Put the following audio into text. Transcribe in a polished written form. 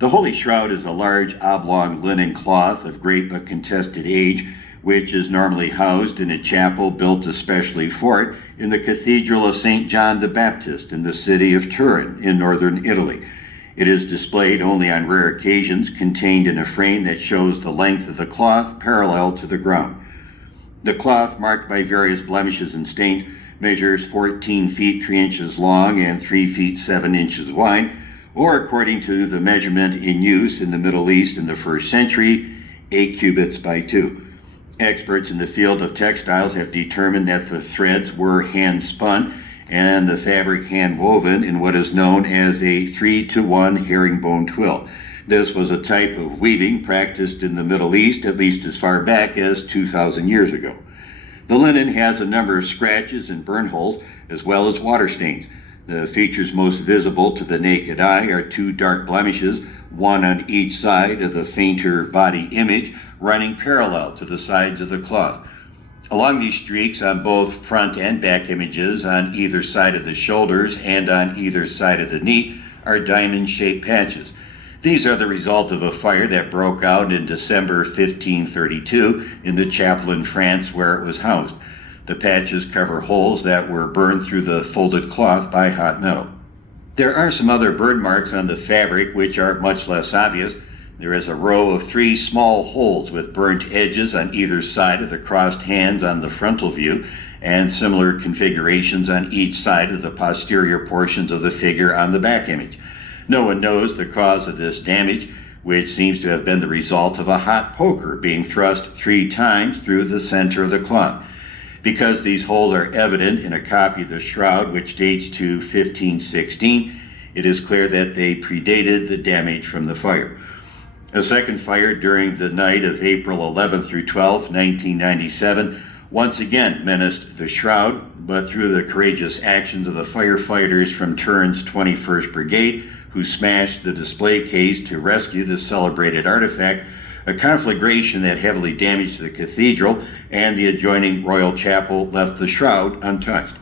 The Holy Shroud is a large oblong linen cloth of great but contested age, which is normally housed in a chapel built especially for it in the Cathedral of St. John the Baptist in the city of Turin in northern Italy. It is displayed only on rare occasions, contained in a frame that shows the length of the cloth parallel to the ground. The cloth, marked by various blemishes and stains, measures 14 feet 3 inches long and 3 feet 7 inches wide, or according to the measurement in use in the Middle East in the 1st century, 8 cubits by 2. Experts in the field of textiles have determined that the threads were hand-spun and the fabric hand-woven in what is known as a 3-to-1 herringbone twill. This was a type of weaving practiced in the Middle East at least as far back as 2,000 years ago. The linen has a number of scratches and burn holes as well as water stains. The features most visible to the naked eye are 2 dark blemishes, one on each side of the fainter body image, running parallel to the sides of the cloth. Along these streaks on both front and back images, on either side of the shoulders and on either side of the knee, are diamond-shaped patches. These are the result of a fire that broke out in December 1532 in the chapel in France where it was housed. The patches cover holes that were burned through the folded cloth by hot metal. There are some other burn marks on the fabric which are much less obvious. There is a row of 3 small holes with burnt edges on either side of the crossed hands on the frontal view, and similar configurations on each side of the posterior portions of the figure on the back image. No one knows the cause of this damage, which seems to have been the result of a hot poker being thrust 3 times through the center of the cloth. Because these holes are evident in a copy of the shroud, which dates to 1516, it is clear that they predated the damage from the fire. A second fire during the night of April 11th through 12th, 1997, once again menaced the shroud, but through the courageous actions of the firefighters from Turin's 21st Brigade, who smashed the display case to rescue the celebrated artifact, a conflagration that heavily damaged the cathedral and the adjoining royal chapel left the shroud untouched.